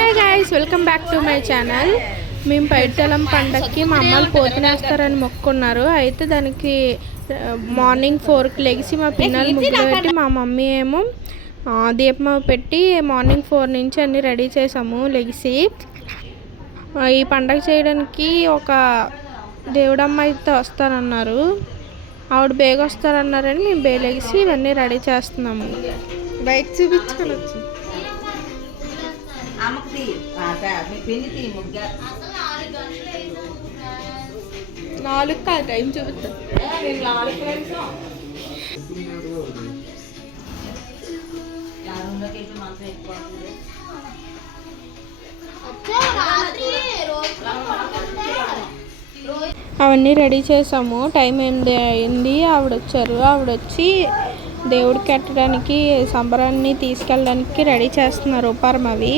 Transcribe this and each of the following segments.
Hi guys, welcome back to my channel. మేము పైడితల్లి పండగకి మా అమ్మలు పోతునేస్తారని మొక్కున్నారు. అయితే దానికి మార్నింగ్ 4కి లెగిసి మా పిల్లలు ముగ్గురు పెట్టి మా మమ్మీ ఏమో దీపం పెట్టి మార్నింగ్ 4 నుంచి అన్నీ రెడీ చేసాము. లెగిసి ఈ పండగ చేయడానికి ఒక దేవుడమ్మ అయితే వస్తారన్నారు. ఆవిడ బేగ వస్తారన్నారని మేము బేలెగిసి ఇవన్నీ రెడీ చేస్తున్నాము. బయట చూపించుకొని వచ్చి 4 కాదు టైం చూపిస్తాను. అవన్నీ రెడీ చేసాము. టైం 8 అయింది. ఆవిడొచ్చి దేవుడికి కట్టడానికి సంబరాన్ని తీసుకెళ్ళడానికి రెడీ చేస్తున్నారు. ఉపహారం అవి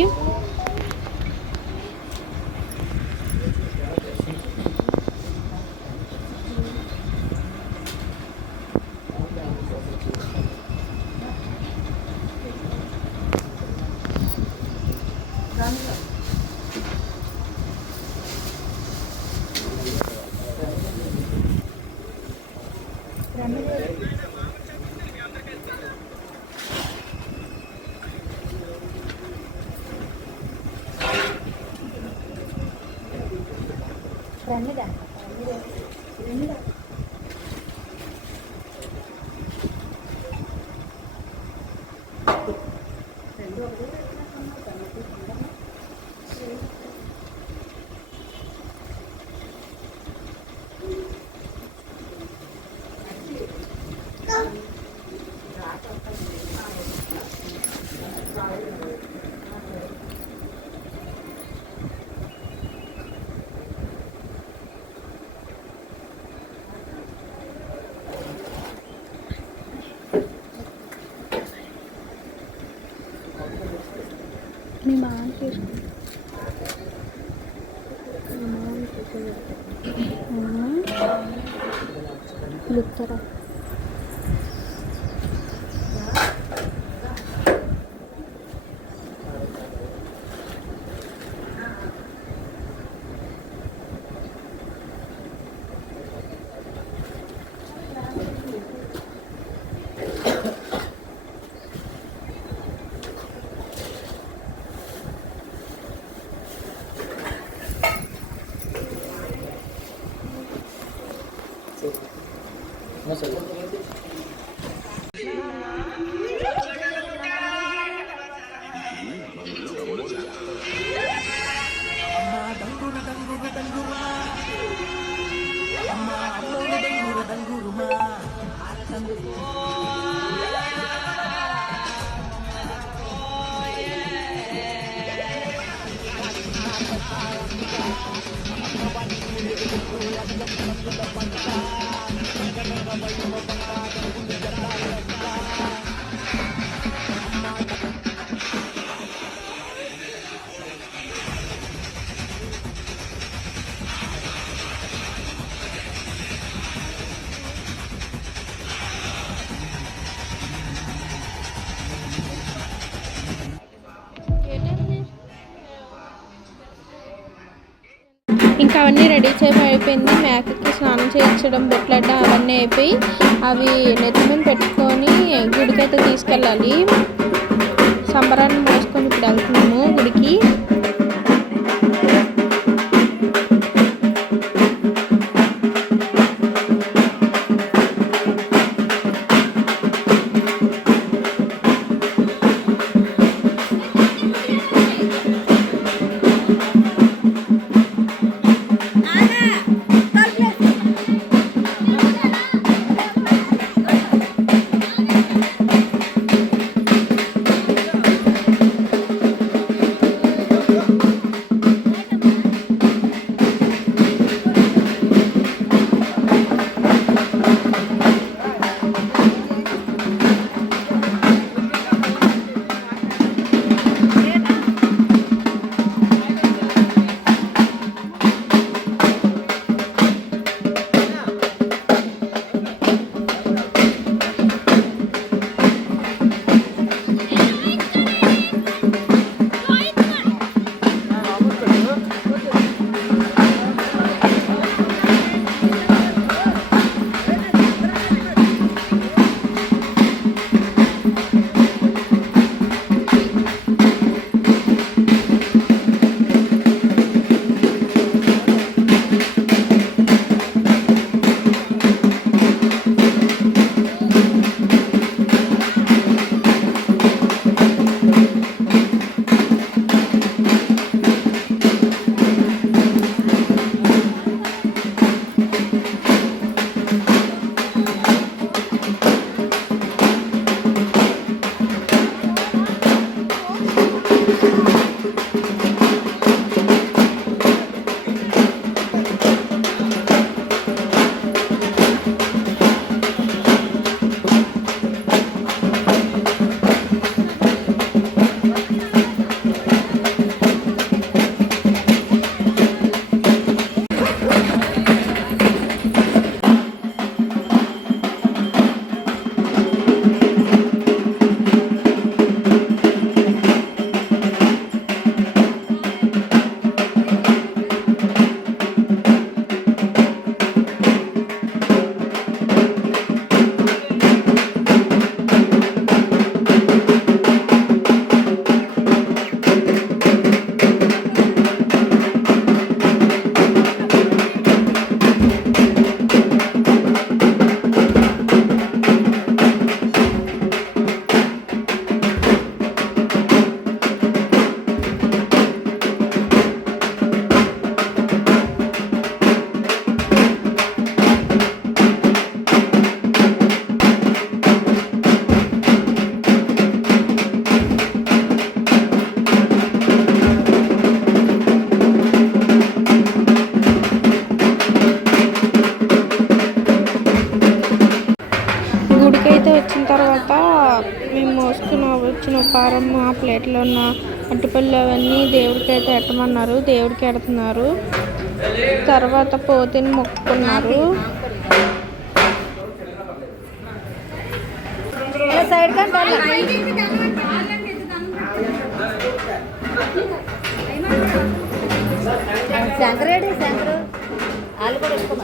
మీ మామ పిలుస్తారా? ఇంకా అవన్నీ రెడీ చేయడం అయిపోయింది. మేకకి స్నానం చేయించడం, బొట్లడ్డం అవన్నీ అయిపోయి అవి నెత్తి మీద పెట్టుకొని గుడికైతే తీసుకెళ్ళాలి. సంబరాన్ని మోసుకొని ఇప్పుడు వెళ్తున్నాము గుడికి. పలహారం ఆ ప్లేట్లో ఉన్న అరటిపళ్ళు అవన్నీ దేవుడికి అయితే ఎట్టమన్నారు. దేవుడికి ఎడుతున్నారు. తర్వాత పోతిని మొక్కుకున్నారు. శంకరేడి శంకరు వాళ్ళు కూడా ఎక్కువ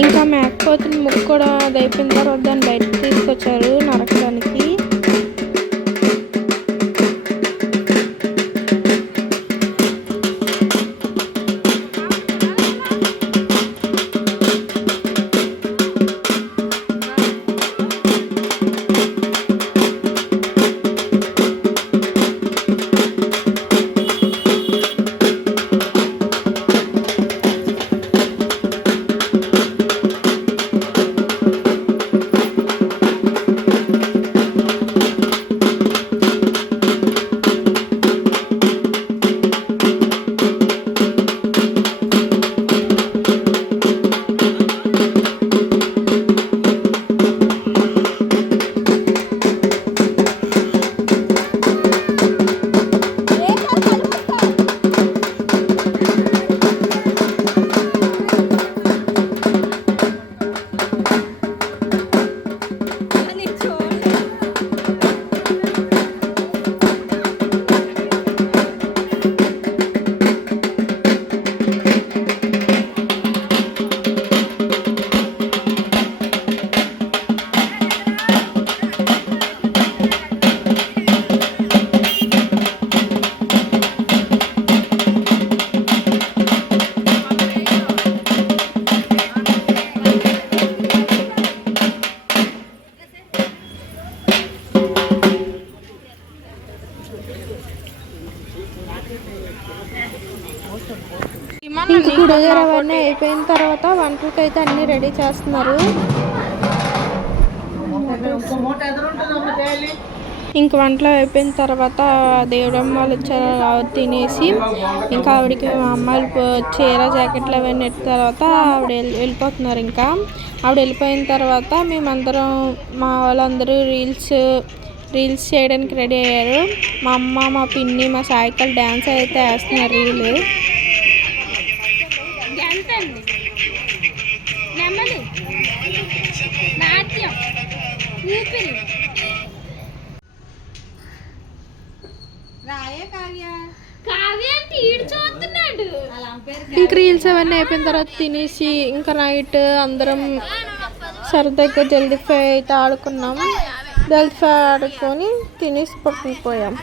ఇంకా మేకపోతుని ముక్కు కూడా అది అయిపోయిన తర్వాత దాన్ని బయటకు తీసుకొచ్చారు నరకడానికి. ఇంక గుడిగారు అవన్నీ అయిపోయిన తర్వాత వంటలకి అయితే అన్నీ రెడీ చేస్తున్నారు. ఇంక వంటలు అయిపోయిన తర్వాత దేవుడమ్మ వాళ్ళు వచ్చారు తినేసి ఇంకా ఆవిడకి అమ్మాయిలు చీర జాకెట్లు అవన్నీ నెట్టిన తర్వాత ఆవిడ వెళ్ళిపోతున్నారు. ఇంకా ఆవిడ వెళ్ళిపోయిన తర్వాత మేమందరం మా వాళ్ళందరూ రీల్స్ చేయడానికి రెడీ అయ్యారు. మా అమ్మ మా పిన్ని మా సాయికల్ డ్యాన్స్ అయితే వేస్తున్నారు రీల్. ఇంక రీల్స్ అవన్నీ అయిపోయిన తర్వాత తినేసి ఇంకా నైట్ అందరం సరదాగా జల్దీ ఫ్రై అయితే ఆడుకున్నాం. జల్దీ ఫ్రై ఆడుకొని తినేసి పడుకునిపోయాం.